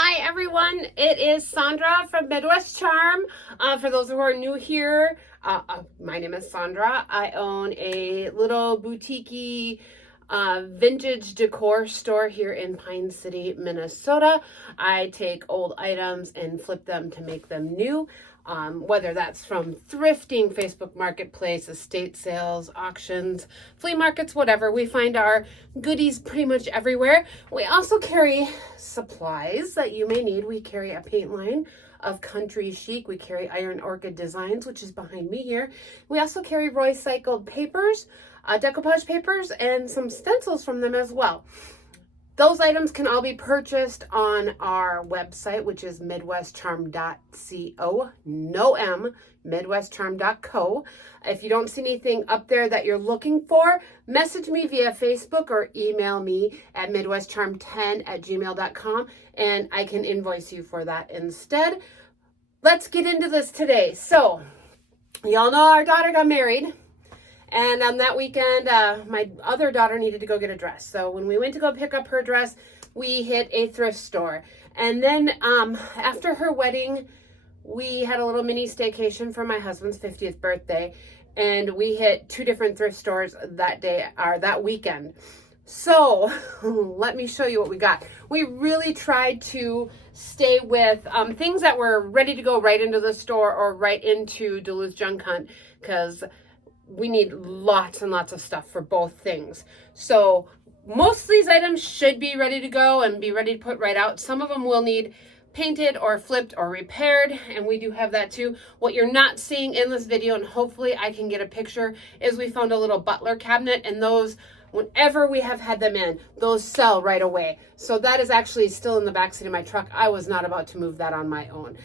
Hi everyone, it is Sandra from Midwest Charm. For those who are new here, my name is Sandra. I own a little boutique vintage decor store here in Pine City, Minnesota. I take old items and flip them to make them new. Whether that's from thrifting, Facebook Marketplace, estate sales, auctions, flea markets, whatever. We find our goodies pretty much everywhere. We also carry supplies that you may need. We carry a paint line of Country Chic. We carry Iron Orchid Designs, which is behind me here. We also carry recycled papers, decoupage papers, and some stencils from them as well. Those items can all be purchased on our website, which is midwestcharm.co, no M, midwestcharm.co. If you don't see anything up there that you're looking for, message me via Facebook or email me at midwestcharm10@gmail.com and I can invoice you for that instead. Let's get into this today. So, y'all know our daughter got married. And on that weekend, my other daughter needed to go get a dress. So when we went to go pick up her dress, we hit a thrift store. And then after her wedding, we had a little mini staycation for my husband's 50th birthday. And we hit two different thrift stores that day, or that weekend. So let me show you what we got. We really tried to stay with things that were ready to go right into the store or right into Duluth Junk Hunt, because we need lots and lots of stuff for both things. So most of these items should be ready to go and be ready to put right out. Some of them will need painted or flipped or repaired, and we do have that too. What you're not seeing in this video, and hopefully I can get a picture, is we found a little butler cabinet, and those, whenever we have had them in, those sell right away. So that is actually still in the backseat of my truck. I was not about to move that on my own.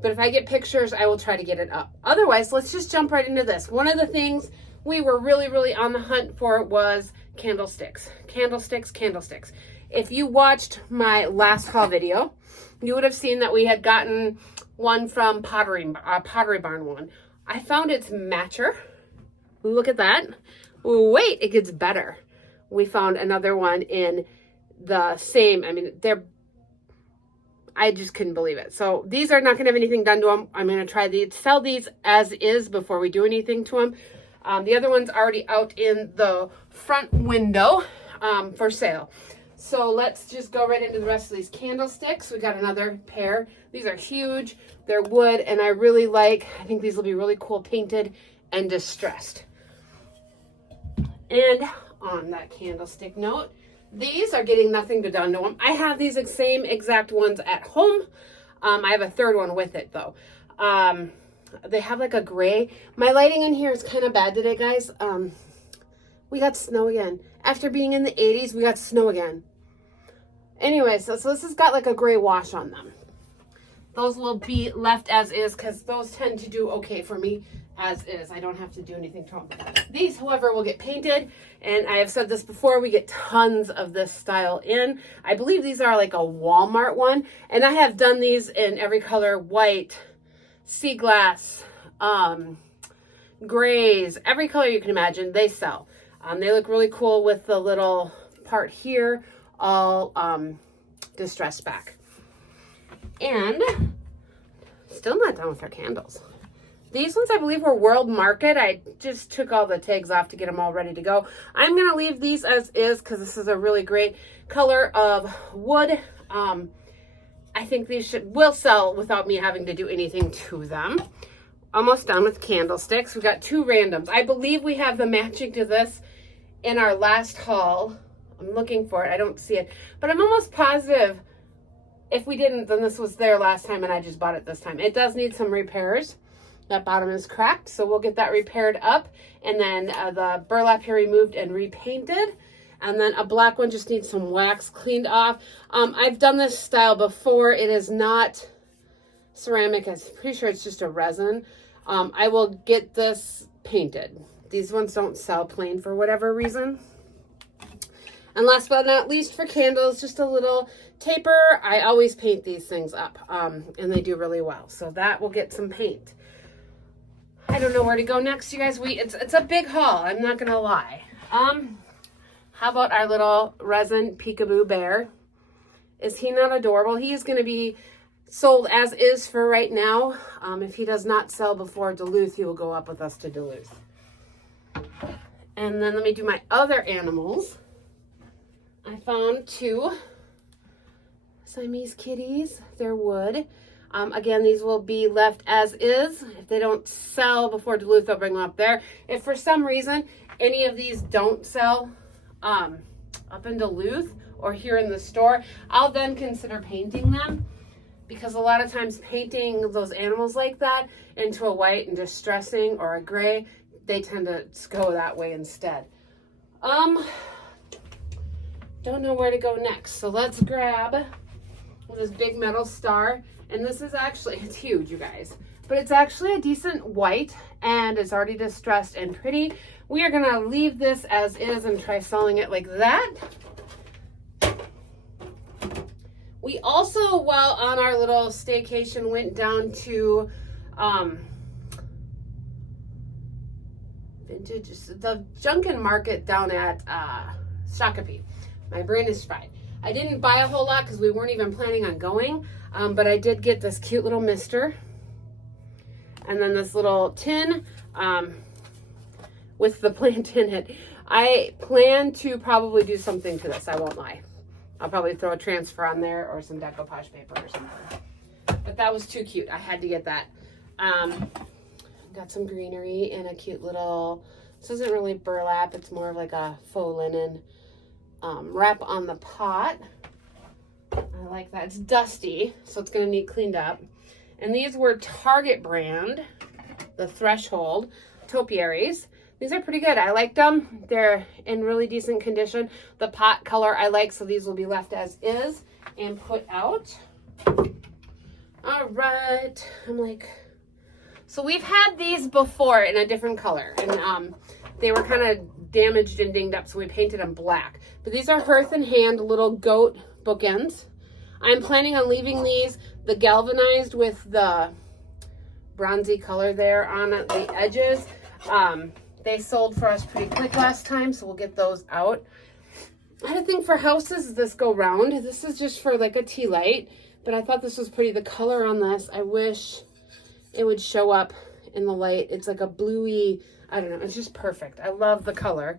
But if I get pictures, I will try to get it up. Otherwise, let's just jump right into this. One of the things we were really on the hunt for was candlesticks. Candlesticks. If you watched my last haul video, you would have seen that we had gotten one from Pottery Barn one. I found its matcher. Look at that. Wait, it gets better. We found another one in the same, I just couldn't believe it. So these are not going to have anything done to them. I'm going to try to sell these as is before we do anything to them. The other one's already out in the front window for sale. So let's just go right into the rest of these candlesticks. We got another pair. These are huge. They're wood, and I think these will be really cool painted and distressed. And on that candlestick note, these are getting nothing done to them. I have these same exact ones at home. I have a third one with it though. They have like a gray. My lighting in here is kind of bad today, guys. We got snow again. After being in the 80s, we got snow again. Anyway, so this has got like a gray wash on them. Those will be left as is because those tend to do okay for me as is. I don't have to do anything to them. These, however, will get painted. And I have said this before, we get tons of this style in. I believe these are like a Walmart one. And I have done these in every color: white, sea glass, grays, every color you can imagine. They sell. They look really cool with the little part here, all distressed back. And still not done with our candles. These ones, I believe, were World Market. I just took all the tags off to get them all ready to go. I'm going to leave these as is because this is a really great color of wood. I think these will sell without me having to do anything to them. Almost done with candlesticks. We got two randoms. I believe we have the matching to this in our last haul. I'm looking for it. I don't see it. But I'm almost positive if we didn't, then this was there last time and I just bought it this time. It does need some repairs. That bottom is cracked, so we'll get that repaired up. And then the burlap here removed and repainted. And then a black one just needs some wax cleaned off. I've done this style before. It is not ceramic. I'm pretty sure it's just a resin. I will get this painted. These ones don't sell plain for whatever reason. And last but not least, for candles, just a little taper. I always paint these things up, and they do really well. So that will get some paint. I don't know where to go next, you guys. It's a big haul, I'm not gonna lie. How about our little resin peekaboo bear? Is he not adorable? He is going to be sold as is for right now. If he does not sell before Duluth, he will go up with us to Duluth. And then let me do my other animals. I found 2 Siamese kitties. They're wood. Again, these will be left as is. If they don't sell before Duluth, they'll bring them up there. If for some reason any of these don't sell up in Duluth or here in the store, I'll then consider painting them, because a lot of times painting those animals like that into a white and distressing or a gray, they tend to go that way instead. Don't know where to go next, so let's grab this big metal star. And this is actually, it's huge, you guys, but it's actually a decent white and it's already distressed and pretty. We are gonna leave this as is and try selling it like that. We also, while on our little staycation, went down to the Junkin Market down at Shakopee. My brain is fried. I didn't buy a whole lot because we weren't even planning on going, but I did get this cute little mister. And then this little tin with the plant in it. I plan to probably do something to this, I won't lie. I'll probably throw a transfer on there or some decoupage paper or something. But that was too cute. I had to get that. Got some greenery and a cute little, this isn't really burlap, it's more of like a faux linen wrap on the pot. I like that. It's dusty, so it's going to need cleaned up. And these were Target brand, the Threshold topiaries. These are pretty good. I liked them. They're in really decent condition. The pot color I like, so these will be left as is and put out. All right. So we've had these before in a different color, and they were kind of damaged and dinged up, so we painted them black. But these are Hearth and Hand little goat bookends. I'm planning on leaving these the galvanized with the bronzy color there on the edges. They sold for us pretty quick last time, so we'll get those out. I had a thing for houses this go round. This is just for like a tea light, but I thought this was pretty. The color on this, I wish it would show up in the light. It's like a bluey, I don't know, it's just perfect. I love the color.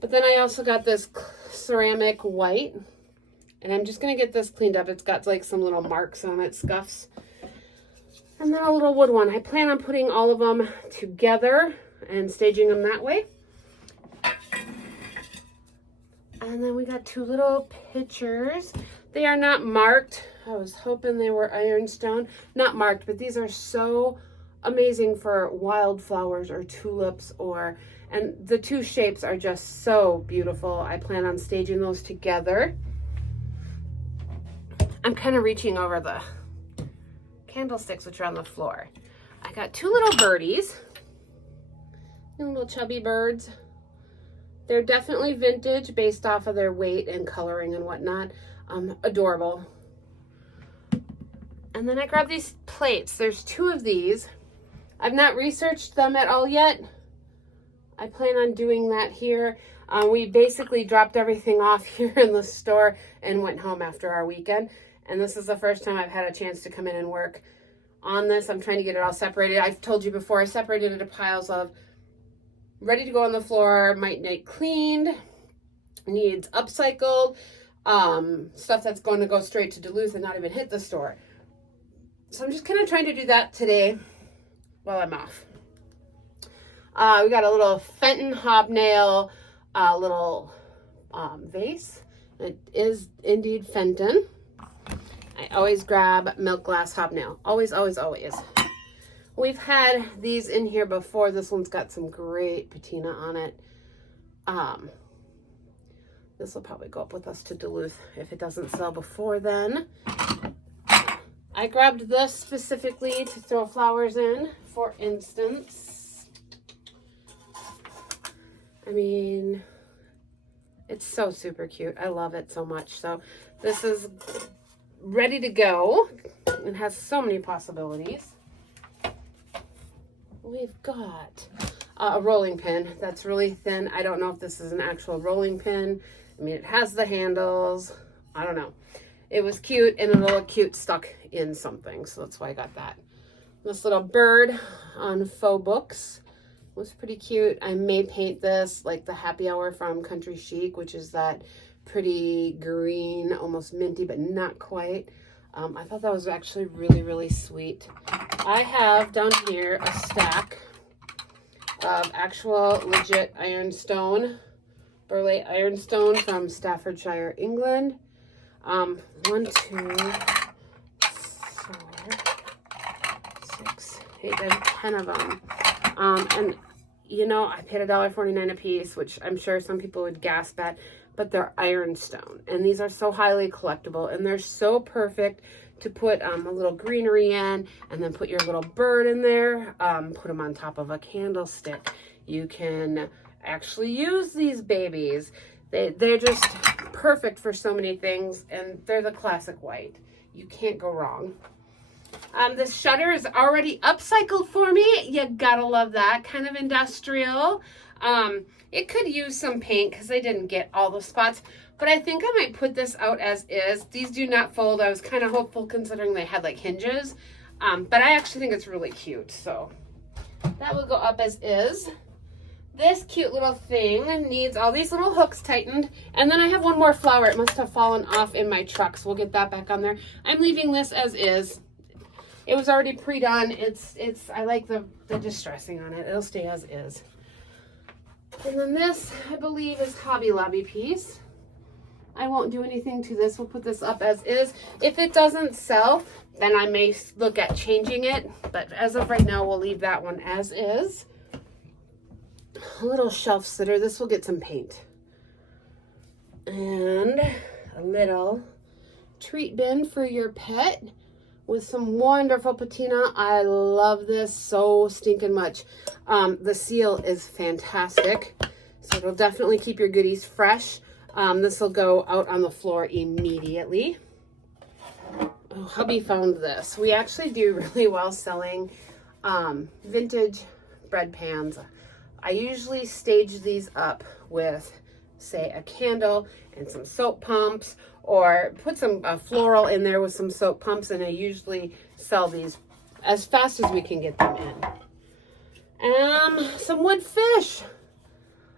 But then I also got this ceramic white, and I'm just going to get this cleaned up. It's got like some little marks on it, scuffs. And then a little wood one. I plan on putting all of them together and staging them that way. And then we got 2 little pitchers. They are not marked. I was hoping they were ironstone. Not marked, but these are so amazing for wildflowers or tulips, and the 2 shapes are just so beautiful. I plan on staging those together. I'm kind of reaching over the candlesticks, which are on the floor. I got 2 little birdies. Little chubby birds. They're definitely vintage based off of their weight and coloring and whatnot. Adorable. And then I grabbed these plates. There's 2 of these. I've not researched them at all yet. I plan on doing that here. We basically dropped everything off here in the store and went home after our weekend. And this is the first time I've had a chance to come in and work on this. I'm trying to get it all separated. I've told you before, I separated it into piles of ready to go on the floor, might need cleaned, needs upcycled, stuff that's going to go straight to Duluth and not even hit the store. So I'm just kind of trying to do that today while I'm off. We got a little Fenton hobnail, little vase. It is indeed Fenton. I always grab milk glass hobnail. Always, always, always. We've had these in here before. This one's got some great patina on it. This will probably go up with us to Duluth if it doesn't sell before then. I grabbed this specifically to throw flowers in, for instance. I mean, it's so super cute. I love it so much. So this is ready to go. It has so many possibilities. We've got a rolling pin that's really thin. I don't know if this is an actual rolling pin. I mean, it has the handles. I don't know. it was cute, and it'll look cute stuck in something. So that's why I got that. This little bird on faux books was pretty cute. I may paint this like the Happy Hour from Country Chic, which is that pretty green, almost minty, but not quite. I thought that was actually really, really sweet. I have down here a stack of actual legit ironstone, Burley ironstone from Staffordshire, England. 1, 2, 4, 6, 8, 10 of them. And you know, I paid $1.49 a piece, which I'm sure some people would gasp at, but they're ironstone. And these are so highly collectible, and they're so perfect to put a little greenery in, and then put your little bird in there, put them on top of a candlestick. You can actually use these babies. They're just perfect for so many things, and they're the classic white. You can't go wrong. This shutter is already upcycled for me. You gotta love that. Kind of industrial. It could use some paint because I didn't get all the spots, but I think I might put this out as is. These do not fold. I was kind of hopeful considering they had like hinges, but I actually think it's really cute. So that will go up as is. This cute little thing needs all these little hooks tightened. And then I have one more flower. It must have fallen off in my truck, so we'll get that back on there. I'm leaving this as is. It was already pre-done. I like the distressing on it. It'll stay as is. And then this, I believe, is Hobby Lobby piece. I won't do anything to this. We'll put this up as is. If it doesn't sell, then I may look at changing it. But as of right now, we'll leave that one as is. A little shelf sitter. This will get some paint. And a little treat bin for your pet with some wonderful patina. I love this so stinking much. The seal is fantastic, so it'll definitely keep your goodies fresh. This will go out on the floor immediately. Oh, hubby found this. We actually do really well selling vintage bread pans. I usually stage these up with, say, a candle and some soap pumps, or put some floral in there with some soap pumps, and I usually sell these as fast as we can get them in. Some wood fish.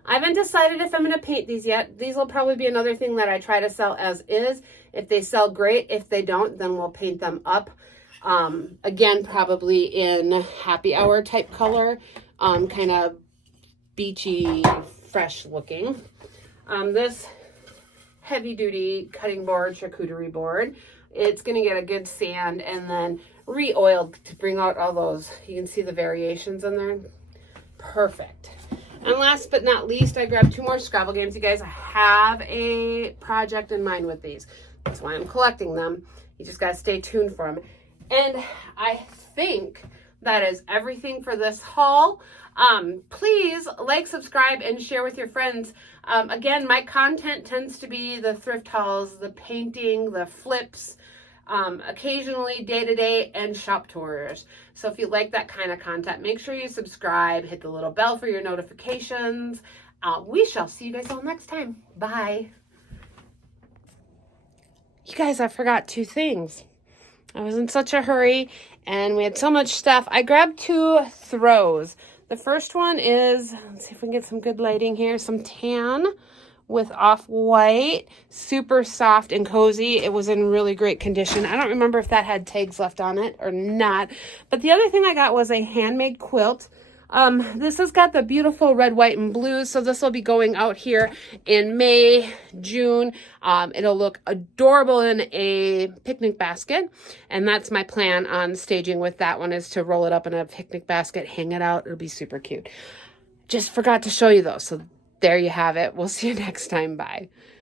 I haven't decided if I'm going to paint these yet. These will probably be another thing that I try to sell as is. If they sell, great. If they don't, then we'll paint them up. Again, probably in Happy Hour type color, kind of beachy, fresh looking. This heavy duty cutting board, charcuterie board, it's going to get a good sand and then re-oiled to bring out all those. You can see the variations in there. Perfect. And last but not least, I grabbed 2 more Scrabble games. You guys, I have a project in mind with these. That's why I'm collecting them. You just got to stay tuned for them. And I think that is everything for this haul. Please like, subscribe, and share with your friends. Again, my content tends to be the thrift hauls, the painting, the flips, occasionally day-to-day, and shop tours. So if you like that kind of content, make sure you subscribe, hit the little bell for your notifications. We shall see you guys all next time. Bye. You guys, I forgot 2 things. I was in such a hurry, and we had so much stuff. I grabbed 2 throws. The first one is, let's see if we can get some good lighting here, some tan with off-white, super soft and cozy. It was in really great condition. I don't remember if that had tags left on it or not. But the other thing I got was a handmade quilt. This has got the beautiful red, white, and blues. So this will be going out here in May, June. It'll look adorable in a picnic basket. And that's my plan on staging with that one, is to roll it up in a picnic basket, hang it out. It'll be super cute. Just forgot to show you those. So there you have it. We'll see you next time. Bye.